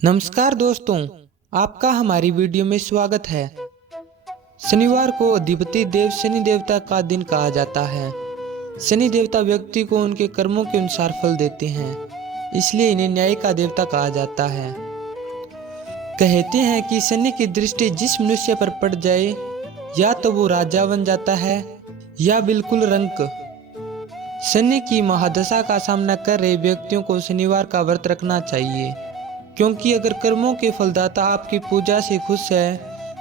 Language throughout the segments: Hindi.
नमस्कार दोस्तों, आपका हमारी वीडियो में स्वागत है। शनिवार को अधिपति देव शनि देवता का दिन कहा जाता है। शनि देवता व्यक्ति को उनके कर्मों के अनुसार फल देते हैं, इसलिए इन्हें न्याय का देवता कहा जाता है। कहते हैं कि शनि की दृष्टि जिस मनुष्य पर पड़ जाए, या तो वो राजा बन जाता है या बिल्कुल रंक। शनि की महादशा का सामना कर रहे व्यक्तियों को शनिवार का व्रत रखना चाहिए, क्योंकि अगर कर्मों के फलदाता आपकी पूजा से खुश है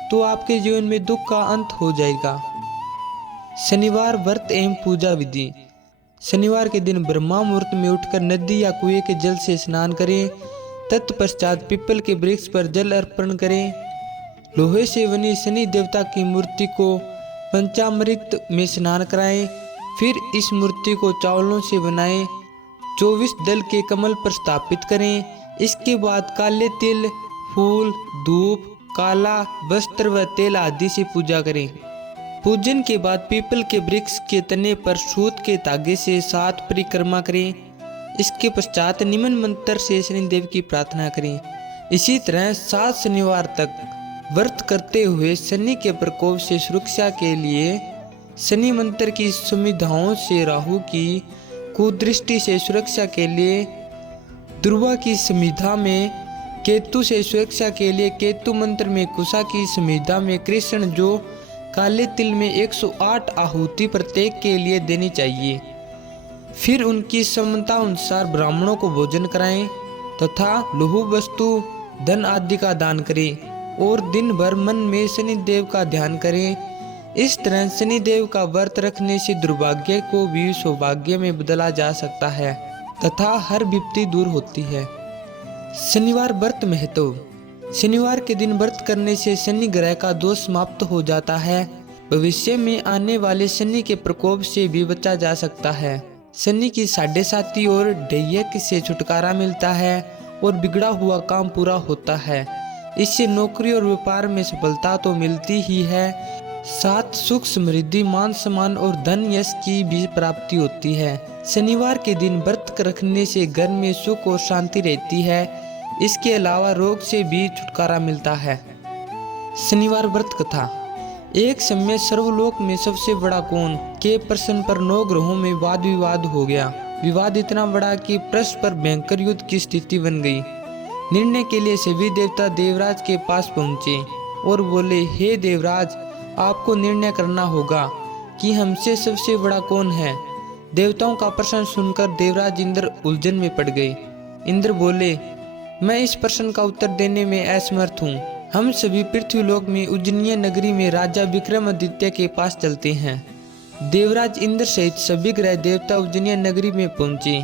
तो आपके जीवन में दुख का अंत हो जाएगा। शनिवार व्रत एवं पूजा विधि। शनिवार के दिन ब्रह्मा मुहूर्त में उठकर नदी या कुएं के जल से स्नान करें। तत्पश्चात पीपल के वृक्ष पर जल अर्पण करें। लोहे से बनी शनि देवता की मूर्ति को पंचामृत में स्नान कराएं। फिर इस मूर्ति को चावलों से बनाएं। 24 दल के कमल पर स्थापित करें। इसके बाद काले तिल, फूल, धूप, काला वस्त्र व तेल आदि से पूजा करें। पूजन के बाद पीपल के वृक्ष के तने पर सूत के धागे से 7 परिक्रमा करें। इसके पश्चात निमन मंत्र से शनिदेव की प्रार्थना करें। इसी तरह 7 शनिवार तक व्रत करते हुए शनि के प्रकोप से सुरक्षा के लिए शनि मंत्र की सुविधाओं से राहु की कुदृष्टि से सुरक्षा के लिए ध्रुवा की संविधा में केतु से सुरक्षा के लिए केतु मंत्र में कुशा की संविधा में कृष्ण जो काले तिल में 108 आहुति प्रत्येक के लिए देनी चाहिए। फिर उनकी क्षमता अनुसार ब्राह्मणों को भोजन कराएं तथा लघु वस्तु धन आदि का दान करें और दिन भर मन में शनि देव का ध्यान करें। इस तरह शनि देव का व्रत रखने से दुर्भाग्य को भी सौभाग्य में बदला जा सकता है तथा हर विपत्ति दूर होती है। शनिवार व्रत महत्व। शनिवार के दिन व्रत करने से शनि ग्रह का दोष समाप्त हो जाता है। भविष्य में आने वाले शनि के प्रकोप से भी बचा जा सकता है। शनि की 7.5 और ढैयक से छुटकारा मिलता है और बिगड़ा हुआ काम पूरा होता है। इससे नौकरी और व्यापार में सफलता तो मिलती ही है, साथ सुख समृद्धि मान सम्मान और धन यश की भी प्राप्ति होती है। शनिवार के दिन व्रत रखने से घर में सुख और शांति रहती है। इसके अलावा रोग से भी छुटकारा मिलता है। शनिवार व्रत कथा। एक समय सर्वलोक में सबसे बड़ा कौन के प्रश्न पर 9 ग्रहों में वाद विवाद हो गया। विवाद इतना बड़ा कि पृष्ठ पर भयंकर युद्ध की स्थिति बन गई। निर्णय के लिए सभी देवता देवराज के पास पहुंचे और बोले, हे देवराज, आपको निर्णय करना होगा कि हमसे सबसे बड़ा कौन है। देवताओं का प्रश्न सुनकर देवराज इंद्र उलझन में पड़ गए। इंद्र बोले, मैं इस प्रश्न का उत्तर देने में असमर्थ हूँ। हम सभी पृथ्वीलोक में उज्जैन नगरी में राजा विक्रमादित्य के पास चलते हैं। देवराज इंद्र सहित सभी ग्रह देवता उज्जैन नगरी में पहुंचे।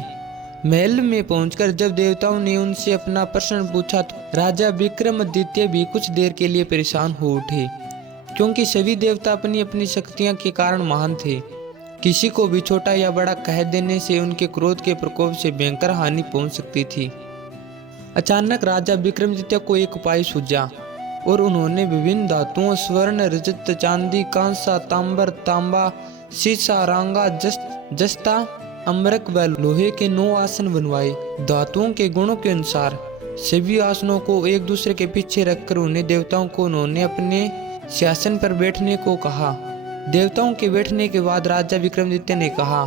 महल में पहुंचकर जब देवताओं ने उनसे अपना प्रश्न पूछा तो राजा विक्रमादित्य भी कुछ देर के लिए परेशान हो उठे, क्योंकि सभी देवता अपनी अपनी शक्तियां के कारण महान थे। किसी को भी छोटा या बड़ा कह देने से उनके क्रोध के प्रकोप से भयंकर हानि पहुंच सकती थी। अचानक राजा विक्रमादित्य को एक उपाय सूझा और उन्होंने विभिन्न धातुओं स्वर्ण, रजत, चांदी, कांसा, तांबर, तांबा, शीशा, रांगा, जस्ता, अमरक व लोहे के 9 आसन बनवाए। धातुओं के गुणों के अनुसार सभी आसनों को एक दूसरे के पीछे रखकर उन्हें देवताओं को उन्होंने अपने सिंहासन पर बैठने को कहा। देवताओं के बैठने के बाद राजा विक्रमादित्य ने कहा,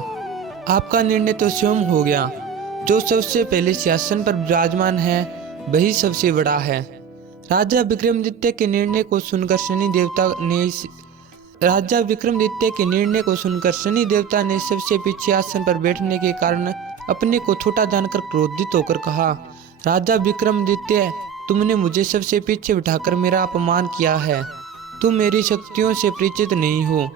आपका निर्णय तो स्वयं हो गया। जो सबसे पहले सिंहासन पर विराजमान है वही सबसे बड़ा है। राजा विक्रमादित्य के निर्णय को सुनकर शनि देवता ने सबसे पीछे आसन पर बैठने के कारण अपने को छोटा जानकर क्रोधित होकर कहा, राजा विक्रमादित्य, तुमने मुझे सबसे पीछे बिठाकर मेरा अपमान किया है। तुम मेरी शक्तियों से परिचित नहीं हो।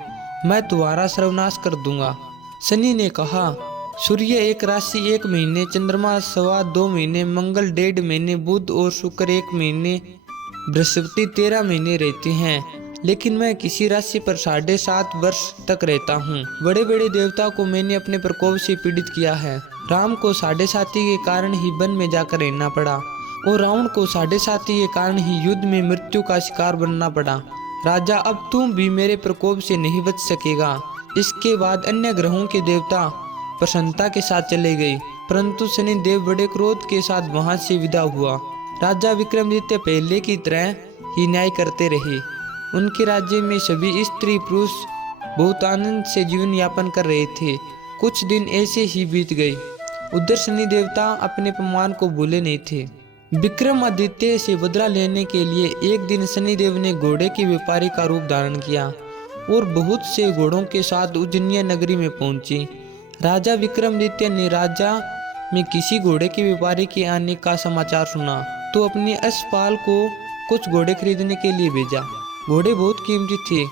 मैं तुम्हारा सर्वनाश कर दूंगा। शनि ने कहा, सूर्य 1 राशि 1 महीने, चंद्रमा 2.25 महीने, मंगल 1.5 महीने, बुध और शुक्र 1 महीने, बृहस्पति 13 महीने रहते हैं, लेकिन मैं किसी राशि पर 7.5 वर्ष तक रहता हूँ। बड़े बड़े देवताओं को मैंने अपने प्रकोप से पीड़ित किया है। राम को 7.5 के कारण ही वन में जाकर रहना पड़ा और रावण को 7.5 के कारण ही युद्ध में मृत्यु का शिकार बनना पड़ा। राजा, अब तुम भी मेरे प्रकोप से नहीं बच सकेगा। इसके बाद अन्य ग्रहों के देवता प्रसन्नता के साथ चले गए, परंतु शनिदेव बड़े क्रोध के साथ वहां से विदा हुआ। राजा विक्रमादित्य पहले की तरह ही न्याय करते रहे। उनके राज्य में सभी स्त्री पुरुष बहुत आनंद से जीवन यापन कर रहे थे। कुछ दिन ऐसे ही बीत गए। उधर शनि देवता अपने अपमान को भूले नहीं थे। विक्रमादित्य से बदला लेने के लिए एक दिन शनिदेव ने घोड़े के व्यापारी का रूप धारण किया और बहुत से घोड़ों के साथ उज्जैन नगरी में पहुंची। राजा विक्रमादित्य ने राजा में किसी घोड़े के व्यापारी के आने का समाचार सुना तो अपने अश्वपाल को कुछ घोड़े खरीदने के लिए भेजा। घोड़े बहुत कीमती थे।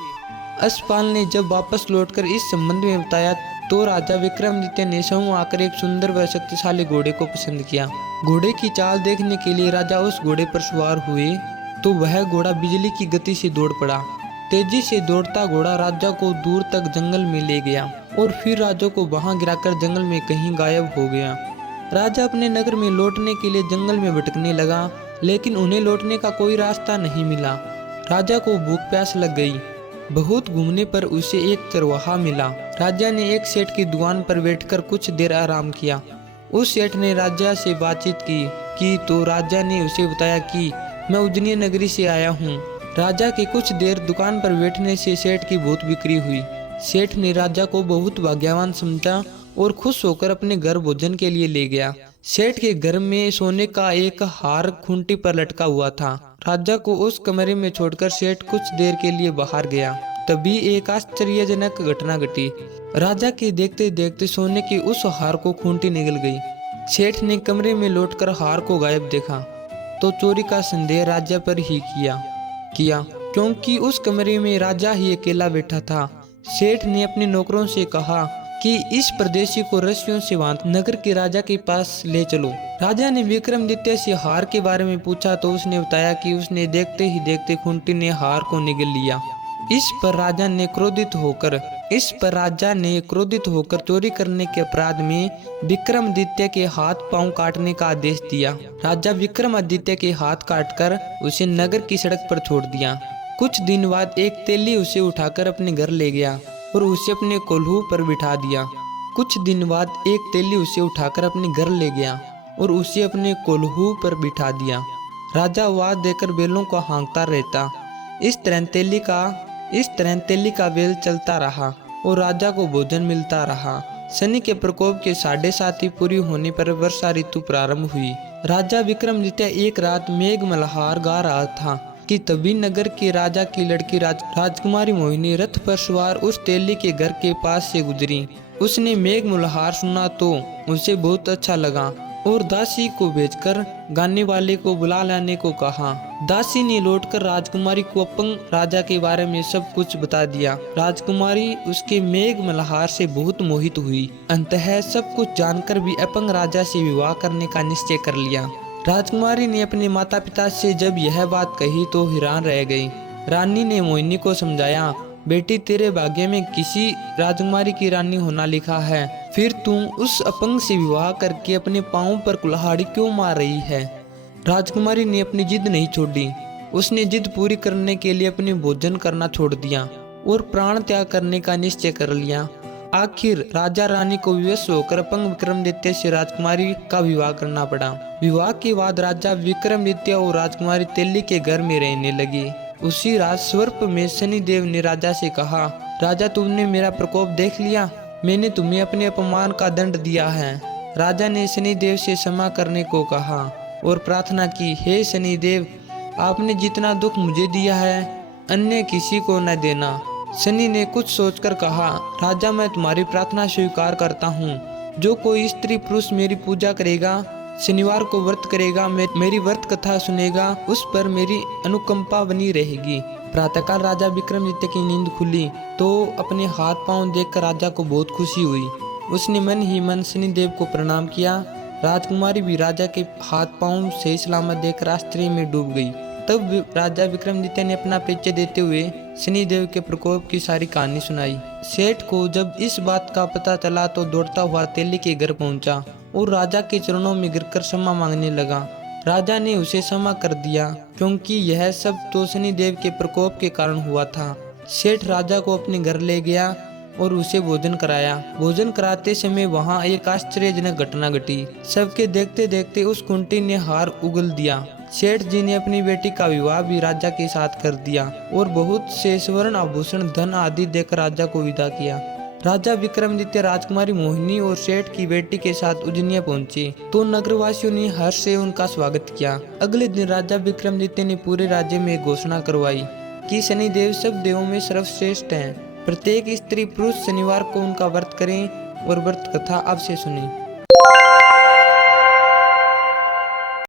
अश्वपाल ने जब वापस लौटकर इस संबंध में बताया तो राजा विक्रमादित्य ने स्वयं आकर एक सुंदर व शक्तिशाली घोड़े को पसंद किया। घोड़े की चाल देखने के लिए राजा उस घोड़े पर सवार हुए तो वह घोड़ा बिजली की गति से दौड़ पड़ा। तेजी से दौड़ता घोड़ा राजा को दूर तक जंगल में ले गया और फिर राजा को वहां गिराकर जंगल में कहीं गायब हो गया। राजा अपने नगर में लौटने के लिए जंगल में भटकने लगा, लेकिन उन्हें लौटने का कोई रास्ता नहीं मिला। राजा को भूख प्यास लग गई। बहुत घूमने पर उसे एक चरवाहा मिला। राजा ने एक सेठ की दुकान पर बैठकर कुछ देर आराम किया। उस सेठ ने राजा से बातचीत की तो राजा ने उसे बताया कि मैं उज्जैन नगरी से आया हूँ। राजा के कुछ देर दुकान पर बैठने से सेठ की बहुत बिक्री हुई। सेठ ने राजा को बहुत भाग्यवान समझा और खुश होकर अपने घर भोजन के लिए ले गया। सेठ के घर में सोने का एक हार खूंटी पर लटका हुआ था। राजा को उस कमरे में छोड़कर सेठ कुछ देर के लिए बाहर गया। तभी एक आश्चर्यजनक घटना घटी। राजा के देखते देखते सोने की उस हार को खूंटी निगल गई। सेठ ने कमरे में लौटकर हार को गायब देखा तो चोरी का संदेह राजा पर ही किया क्योंकि उस कमरे में राजा ही अकेला बैठा था। सेठ ने अपने नौकरों से कहा कि इस परदेशी को रस्सियों से बांध नगर के राजा के पास ले चलो। राजा ने विक्रमादित्य से हार के बारे में पूछा तो उसने बताया कि उसने देखते ही देखते खूंटी ने हार को निगल लिया। इस पर राजा ने क्रोधित होकर चोरी करने के अपराध में विक्रमादित्य के हाथ पांव काटने का आदेश दिया। राजा विक्रमादित्य के हाथ काटकर उसे नगर की सड़क पर छोड़ दिया। कुछ दिन बाद एक तेली उसे उठाकर अपने घर ले गया और उसे अपने कोल्हू पर बिठा दिया। राजा आवाज देकर बैलों को हाँकता रहता। इस तरह तेली का बैल चलता रहा और राजा को भोजन मिलता रहा। शनि के प्रकोप के 7.5 पूरी होने पर वर्षा ऋतु प्रारंभ हुई। राजा विक्रमादित्य एक रात मेघ मल्हार गा रहा था कि तभी नगर के राजा की लड़की राजकुमारी मोहिनी रथ पर सवार उस तेली के घर के पास से गुजरी। उसने मेघ मल्हार सुना तो उसे बहुत अच्छा लगा और दासी को भेजकर गाने वाले को बुला लाने को कहा। दासी ने लौटकर राजकुमारी को अपंग राजा के बारे में सब कुछ बता दिया। राजकुमारी उसके मेघ मल्हार से बहुत मोहित हुई। अंततः सब कुछ जानकर भी अपंग राजा से विवाह करने का निश्चय कर लिया। राजकुमारी ने अपने माता पिता से जब यह बात कही तो हैरान रह गई। रानी ने मोहिनी को समझाया, बेटी तेरे भाग्य में किसी राजकुमारी की रानी होना लिखा है, फिर तू उस अपंग से विवाह करके अपने पांव पर कुल्हाड़ी क्यों मार रही है। राजकुमारी ने अपनी जिद नहीं छोड़ी। उसने जिद पूरी करने के लिए अपने भोजन करना छोड़ दिया और प्राण त्याग करने का निश्चय कर लिया। आखिर राजा रानी को विवश होकर अपंग विक्रमादित्य से राजकुमारी का विवाह करना पड़ा। विवाह के बाद राजा विक्रमादित्य और राजकुमारी तेली के घर में रहने लगे। उसी रात स्वप्न में शनिदेव ने राजा से कहा, राजा तुमने मेरा प्रकोप देख लिया, मैंने तुम्हें अपने अपमान का दंड दिया है। राजा ने शनिदेव से क्षमा करने को कहा और प्रार्थना की, हे शनिदेव, आपने जितना दुख मुझे दिया है अन्य किसी को न देना। शनि ने कुछ सोचकर कहा, राजा मैं तुम्हारी प्रार्थना स्वीकार करता हूँ। जो कोई स्त्री पुरुष मेरी पूजा करेगा, शनिवार को व्रत करेगा, मेरी व्रत कथा सुनेगा, उस पर मेरी अनुकंपा बनी रहेगी। प्रातःकाल राजा विक्रमादित्य की नींद खुली तो अपने हाथ पांव देखकर राजा को बहुत खुशी हुई। उसने मन ही मन शनिदेव को प्रणाम किया। राजकुमारी भी राजा के हाथ पांव सही सलामत देखकर आश्चर्य में डूब गई। तब राजा विक्रमादित्य ने अपना परिचय देते हुए शनिदेव के प्रकोप की सारी कहानी सुनाई। सेठ को जब इस बात का पता चला तो दौड़ता हुआ तेली के घर पहुंचा और राजा के चरणों में गिरकर क्षमा मांगने लगा। राजा ने उसे क्षमा कर दिया क्योंकि यह सब तो शनिदेव के प्रकोप के कारण हुआ था। सेठ राजा को अपने घर ले गया और उसे भोजन कराया। भोजन कराते समय वहां एक आश्चर्यजनक घटना घटी। सबके देखते देखते उस कुंटी ने हार उगल दिया सेठ जी ने अपनी बेटी का विवाह भी राजा के साथ कर दिया और बहुत से स्वर्ण आभूषण धन आदि देकर राजा को विदा किया। राजा विक्रमादित्य राजकुमारी मोहिनी और सेठ की बेटी के साथ उज्जैन पहुंचे तो नगरवासियों ने हर्ष से उनका स्वागत किया। अगले दिन राजा विक्रमादित्य ने पूरे राज्य में घोषणा करवाई कि शनिदेव सब देवों में सर्वश्रेष्ठ हैं। प्रत्येक स्त्री पुरुष शनिवार को उनका व्रत करें और व्रत कथा अब से सुने।